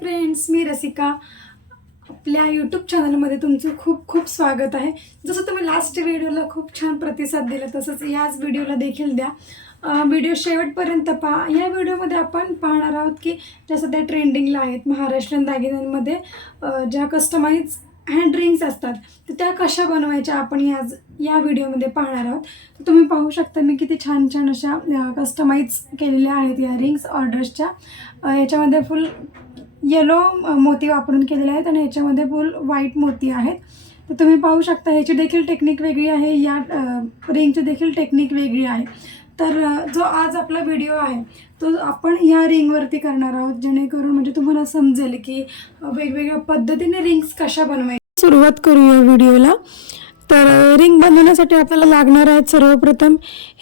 Friends मी रसिका. आपल्या YouTube चॅनलमध्ये तुमचं खूप खूप स्वागत आहे. जसं तुम्ही लास्ट व्हिडिओला खूप छान प्रतिसाद दिला तसंच याच व्हिडिओला देखील द्या. व्हिडिओ शेवटपर्यंत पहा. या व्हिडिओमध्ये आपण पाहणार आहोत की ज्या सध्या ट्रेंडिंगला आहेत महाराष्ट्रीयन दागिन्यांमध्ये ज्या कस्टमाइज हँड रिंग्स असतात तर त्या कशा बनवायच्या आपण याज या व्हिडिओमध्ये पाहणार आहोत. तर तुम्ही पाहू शकता मी किती छान छान अशा कस्टमाइज केलेल्या आहेत या रिंग्स ऑर्डर्सच्या याच्यामध्ये फुल येलो मोती वापरून केलेले आहेत आणि याच्यामध्ये फुल व्हाईट मोती आहेत. तर तुम्ही पाहू शकता ह्याची देखील टेक्निक वेगळी आहे. या रिंगची देखील टेक्निक वेगळी आहे. तर जो आज आपला व्हिडिओ आहे तो आपण या रिंगवरती करणार आहोत जेणेकरून म्हणजे तुम्हाला समजेल की वेगवेगळ्या पद्धतीने रिंग्स कशा बनवायच्या. सुरुवात करूया व्हिडिओला तर रिंग बनवण्यासाठी आपल्याला लागणार आहेत सर्वप्रथम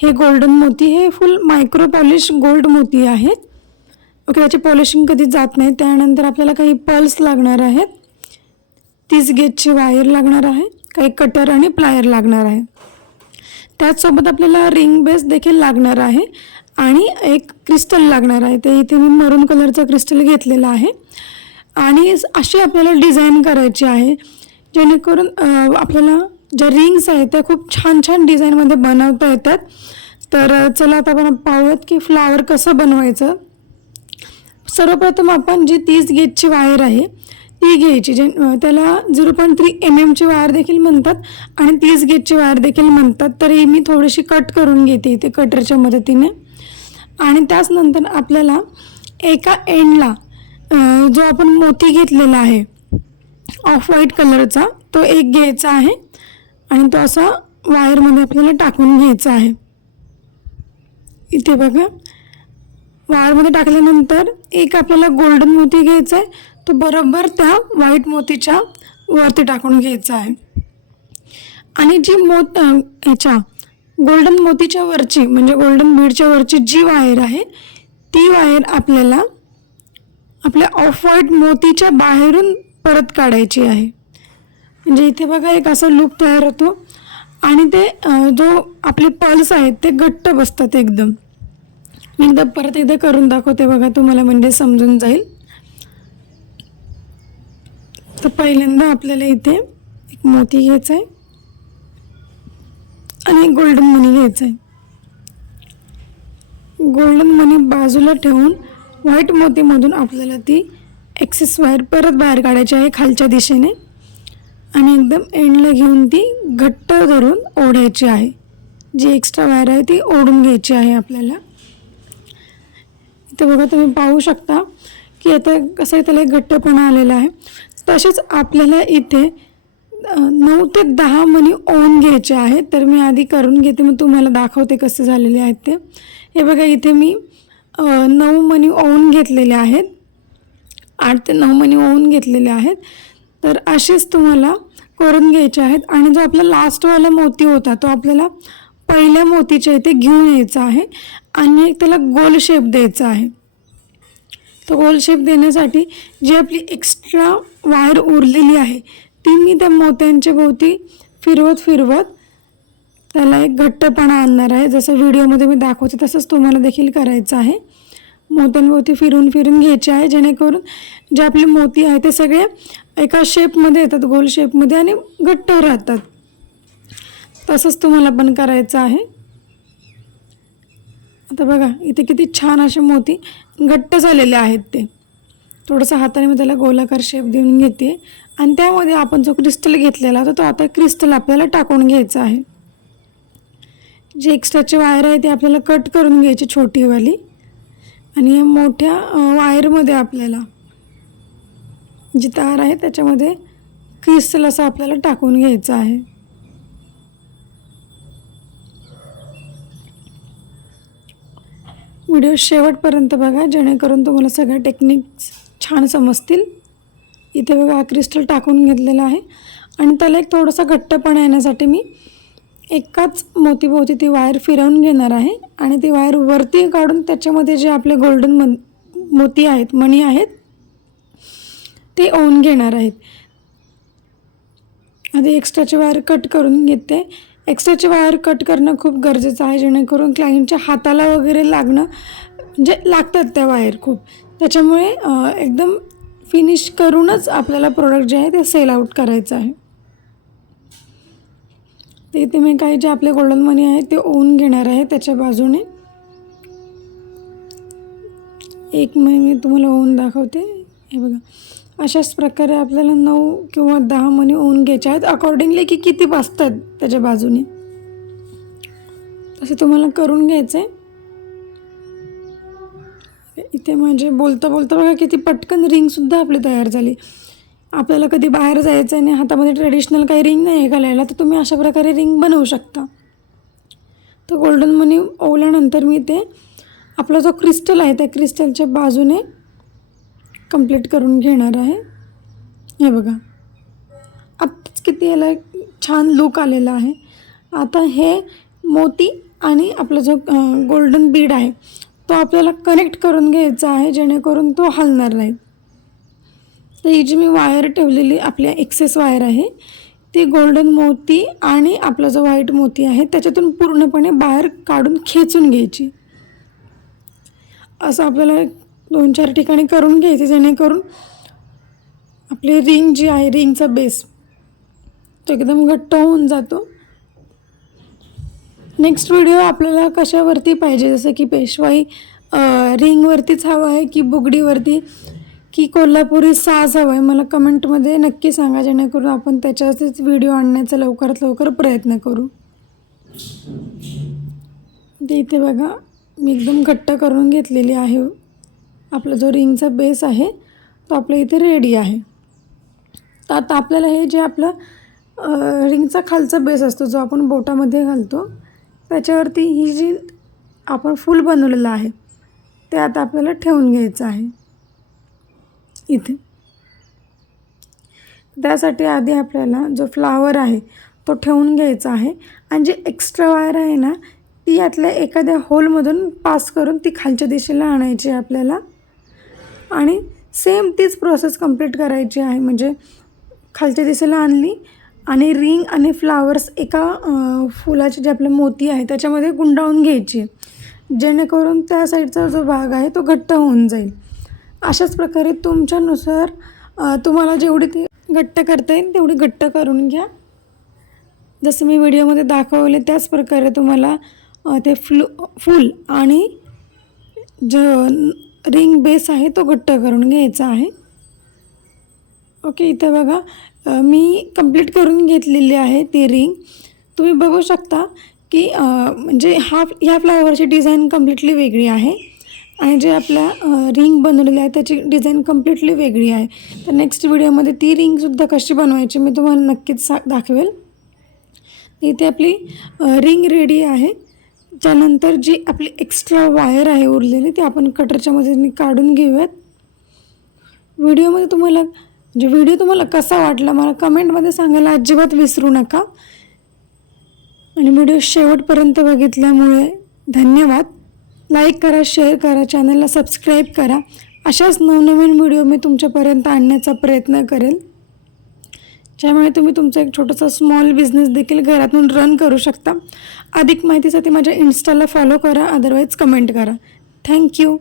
हे गोल्डन मोती. हे फुल मायक्रो पॉलिश गोल्ड मोती आहेत. ओके त्याची पॉलिशिंग कधीच जात नाही. त्यानंतर आपल्याला काही पल्स लागणार आहेत. तीस गेजची वायर लागणार आहे. काही कटर आणि प्लायर लागणार आहे. त्याचसोबत आपल्याला रिंग बेस देखील लागणार आहे. आणि एक क्रिस्टल लागणार आहे. ते इथे मी मरून कलरचं क्रिस्टल घेतलेलं आहे. आणि अशी आपल्याला डिझाईन करायची आहे. जेणेकरून आपल्याला ज्या रिंग्स आहेत त्या खूप छान छान डिझाईनमध्ये बनवता येतात. तर चला आता आपण पाहूयात की फ्लावर कसं बनवायचं. सर्वप्रथम आपण जी तीस गेजची वायर आहे ती घ्यायची. जे त्याला झिरो पॉईंट थ्री एम एमची वायर देखील म्हणतात आणि तीस गेजची वायर देखील म्हणतात. तर ही मी थोडीशी कट करून घेते इथे कटरच्या मदतीने. आणि त्याच नंतर आपल्याला एका एंडला जो आपण मोती घेतलेला आहे ऑफ व्हाईट कलरचा तो एक घ्यायचा आहे आणि तो असा वायरमध्ये आपल्याला टाकून घ्यायचा आहे. इथे बघा. वाळमध्ये टाकल्यानंतर एक आपल्याला गोल्डन मोती घ्यायचा आहे तो बरोबर त्या व्हाईट मोतीच्या वरती टाकून घ्यायचा आहे आणि जी मोत ह्याच्या गोल्डन मोतीच्या वरची म्हणजे गोल्डन बीडच्या वरची जी वायर आहे ती वायर आपल्याला आपल्या ऑफ व्हाईट मोतीच्या बाहेरून परत काढायची आहे. म्हणजे इथे बघा एक असा लूप तयार होतो. आणि ते जो आपले पल्स आहेत ते घट्ट बसतात एकदम. मी एकदा परत एकदा करून दाखवते बघा तुम्हाला म्हणजे समजून जाईल. तर पहिल्यांदा आपल्याला इथे एक मोती घ्यायचा आहे आणि गोल्डन मनी घ्यायचा आहे गोल्डन मनी बाजूला ठेवून व्हाईट मोतीमधून आपल्याला ती एक्सेस वायर परत बाहेर काढायची आहे खालच्या दिशेने. आणि एकदम एंडला घेऊन ती घट्ट धरून ओढायची आहे. जी एक्स्ट्रा वायर आहे ती ओढून घ्यायची आहे आपल्याला. इथे बघा तुम्ही पाहू शकता की आता कसं त्याला एक घट्टपणा आलेला आहे. तसेच आपल्याला इथे नऊ ते दहा मनी ओन घ्यायचे आहेत. तर मी आधी करून घेते मग तुम्हाला दाखवते कसे झालेले आहेत ते. हे बघा इथे मी नऊ मनी ओन घेतलेले आहेत. आठ ते नऊ मनी ओन घेतलेले आहेत. तर असेच तुम्हाला करून घ्यायचे आहेत. आणि जो आपला लास्टवाला मोती होता तो आपल्याला पहिल्या मोतीच्या इथे घेऊन यायचा आहे. आणि एक त्याला गोल शेप द्यायचा आहे. तो गोल शेप देण्यासाठी जी आपली एक्स्ट्रा वायर उरलेली आहे ती मी त्या मोत्यांच्या भोवती फिरवत फिरवत त्याला एक घट्टपणा आणणार आहे. जसं व्हिडिओमध्ये मी दाखवते तसंच तुम्हाला देखील करायचं आहे. मोत्यांभोवती फिरून फिरून घ्यायचे आहे जेणेकरून जे आपले मोती आहे ते सगळे एका शेपमध्ये येतात गोल शेपमध्ये आणि घट्ट राहतात. तसंच तुम्हाला पण करायचं आहे. आता बघा इथे किती छान असे मोती घट्ट झालेले आहेत ते. थोडंसं हाताने मी त्याला गोलाकार शेप देऊन घेते. आणि त्यामध्ये आपण जो क्रिस्टल घेतलेला होता तो आता क्रिस्टल आपल्याला टाकून घ्यायचा आहे. जे एक्स्ट्राची वायर आहे ती आपल्याला कट करून घ्यायची छोटीवाली आणि या मोठ्या वायरमध्ये आपल्याला जी तार आहे त्याच्यामध्ये क्रिस्टल असं आपल्याला टाकून घ्यायचं आहे. व्हिडिओ शेवटपर्यंत बघा जेणेकरून तुम्हाला सगळ्या टेक्निक्स छान समजतील. इथे बघा हा क्रिस्टल टाकून घेतलेला आहे. आणि त्याला एक थोडासा घट्टपणा येण्यासाठी मी एकाच मोतीभोवती ती वायर फिरवून घेणार आहे. आणि ती वायर वरती काढून त्याच्यामध्ये जे आपले गोल्डन मन मोती आहेत मणी आहेत ते ओवून घेणार आहेत. आधी एक्स्ट्राची वायर कट करून घेते. एक्स्ट्राचे वायर कट करणं खूप गरजेचं आहे जेणेकरून क्लायंटच्या हाताला वगैरे लागणं म्हणजे लागतात त्या वायर खूप. त्याच्यामुळे एकदम फिनिश करूनच आपल्याला प्रोडक्ट जे आहे ते सेल आउट करायचं आहे. ते इथे मी काही जे आपले गोल्डन मनी आहे ते ओन घेणार आहे त्याच्या बाजूने. एक महिने मी तुम्हाला ओन दाखवते. हे बघा. अशाच प्रकारे आपल्याला नऊ किंवा दहा मनी ऊन घ्यायच्या आहेत. अकॉर्डिंगली की किती बसतात त्याच्या बाजूने? तसं तुम्हाला करून घ्यायचं आहे इथे म्हणजे बोलता बोलता बघा किती पटकन रिंगसुद्धा आपली तयार झाली. आपल्याला कधी बाहेर जायचं आहे आणि हातामध्ये ट्रेडिशनल काही रिंग नाही आहे घालायला तर तुम्ही अशा प्रकारे रिंग बनवू शकता. तर गोल्डन मनी ओवल्यानंतर मी ते आपला जो क्रिस्टल आहे त्या क्रिस्टलच्या बाजूने कंप्लीट करून घेणार आहे. हे बघा. आत्ताच किती याला एक छान लुक आलेला आहे. आता हे मोती आणि आपला जो गोल्डन बीड आहे तो आपल्याला कनेक्ट करून घ्यायचा आहे जेणेकरून तो हलणार नाही. तर ही जी मी वायर ठेवलेली आपल्या एक्सेस वायर आहे ती गोल्डन मोती आणि आपला जो व्हाईट मोती आहे त्याच्यातून पूर्णपणे बाहेर काढून खेचून घ्यायची. असं आपल्याला एक दोन चार ठिकाणी करून घ्यायचे जेणेकरून आपली रिंग जी आहे रिंगचा बेस तो एकदम घट्ट होऊन जातो. नेक्स्ट व्हिडिओ आपल्याला कशावरती पाहिजे? जसं की पेशवाई रिंगवरतीच हवं आहे की बुगडीवरती? की कोल्हापुरी साज हवा आहे? मला कमेंटमध्ये नक्की सांगा जेणेकरून आपण त्याच्यावरतीच व्हिडिओ आणण्याचा लवकरात लवकर प्रयत्न करू. ते इथे बघा मी एकदम घट्ट करून घेतलेली आहे. आपला जो रिंगचा बेस आहे तो आपल्या इथे रेडी आहे. तर आता आपल्याला हे जे आपलं रिंगचा खालचा बेस असतो जो आपण बोटामध्ये घालतो त्याच्यावरती ही जी आपण फूल बनवलेलं आहे ते आता आपल्याला ठेवून घ्यायचं आहे. इथे. त्यासाठी आधी आपल्याला जो फ्लावर आहे तो ठेवून घ्यायचा आहे. आणि जी एक्स्ट्रा वायर आहे ना ती यातल्या एखाद्या होलमधून पास करून ती खालच्या दिशेला आणायची आहे आपल्याला. आणि सेम तीच प्रोसेस कंप्लीट करायची आहे. म्हणजे खालच्या दिशेला आणली आणि रिंग आणि फ्लावर्स एका फुलाचे जे आपले मोती आहे त्याच्यामध्ये गुंडाळून घ्यायची. जेणेकरून त्या साईडचा जो भाग आहे तो घट्ट होऊन जाईल. अशाच प्रकारे तुमच्यानुसार तुम्हाला जेवढी ती घट्ट करता येईल तेवढी घट्ट करून घ्या. जसं मी व्हिडिओमध्ये दाखवले त्याच प्रकारे तुम्हाला ते फ्लू फूल आणि ज रिंग बेस आहे तो घट्ट करून घ्यायचा आहे. ओके इथं बघा. मी कंप्लीट करून घेतलेली आहे ती रिंग. तुम्ही बघू शकता की म्हणजे हा ह्या फ्लावरची डिझाईन कम्प्लिटली वेगळी आहे. आणि जे आपल्या रिंग बनवलेली आहे त्याची डिझाईन कम्प्लिटली वेगळी आहे. तर नेक्स्ट व्हिडिओमध्ये ती रिंगसुद्धा कशी बनवायची मी तुम्हाला नक्कीच सा दाखवेल. इथे आपली रिंग रेडी आहे. त्यानंतर जी आपली एक्स्ट्रा वायर आहे उरलेली ती आपण कटरच्या मदतीने काढून घेऊयात. व्हिडिओमध्ये तुम्हाला म्हणजे व्हिडिओ तुम्हाला कसा वाटला मला कमेंटमध्ये सांगायला अजिबात विसरू नका. आणि व्हिडिओ शेवटपर्यंत बघितल्यामुळे धन्यवाद. लाईक करा शेअर करा चॅनलला सबस्क्राईब करा. अशाच नवनवीन व्हिडिओ मी तुमच्यापर्यंत आणण्याचा प्रयत्न करेल. ज्यामुळे तुम्ही तुमचा एक छोटासा स्मॉल बिझनेस देखील घरातून रन करू शकता. अधिक माहितीसाठी माझ्या इन्स्टाला फॉलो करा अदरवाईज कमेंट करा. Thank you